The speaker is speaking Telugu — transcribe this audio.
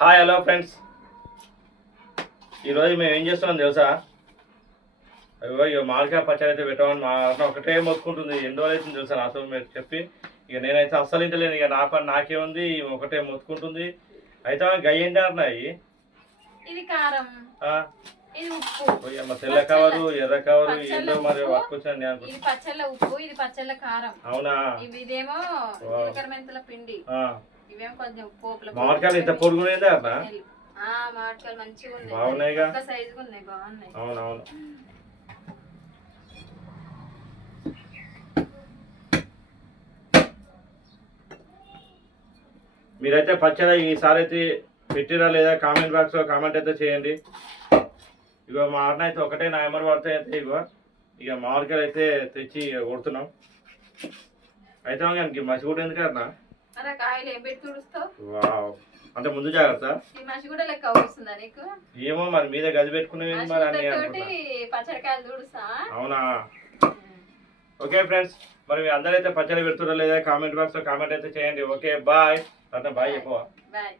హాయ్ హలో ఫ్రెండ్స్ ఈరోజు మేము ఏం చేస్తున్నాం తెలుసా? అయ్యో ఇక మామిడికాయ పచ్చడి అయితే పెట్టామని మా అన్న ఒకటే మొత్తుకుంటుంది. ఎన్ని రోజులు తెలుసా నాతో మీరు చెప్పి? ఇక నేనైతే అస్సలు ఇంటలేను. ఇక నా పని నాకే ఉంది. ఒకటే మొత్తుకుంటుంది. అయితే గయ్యండి అన్నాయి ఇది కారం. తెల్ల కవరు ఎర్ర కవరు ఏంటో మరి. పట్టుకొచ్చాను ఇది పచ్చళ్ళ ఉప్పు ఇది పచ్చళ్ళ కారం. అవునా? ఇదేమో పిండి. ఆ. ఇవేమో కొంచెం పోపుల మామిడికాయలు ఇంత పొడుగునేదే అన్న ఆ మామిడికాయలు మంచిగా ఉన్నాయి. బాగున్నాయిగా? ఒక సైజుగా ఉన్నాయి బాగున్నాయి. మీరైతే పచ్చడి ఈసారి అయితే పెట్టిరా లేదా? కామెంట్ బాక్స్లో కామెంట్ అయితే చేయండి. ఇగో మా అన్న అయితే ఒకటే నా ఎమర్ పడితే అయితే ఇగో ఇక మామిడికాయలు అయితే తెచ్చి కొడుతున్నాం. అయితే కానీ మసి కూడా ఎందుకు అన్న? కాయలు ఏం పెట్టి తుడుస్తావు? వావ్. అంటే ముందు జాగ్రత్త. ఈ మసి కూడా లెక్క వస్తుందా నీకు? ఏమో మరి మీద గది పెట్టుకునేది మరి పచ్చడికాయలు తుడుస్తా? అవునా? ఓకే ఫ్రెండ్స్ మరి మీ అందరైతే పచ్చడి పెడుతున్నా లేదా? కామెంట్ బాక్స్లో కామెంట్ అయితే చేయండి. Okay bye. అన్న బాయ్ చెప్పవా? బాయ్.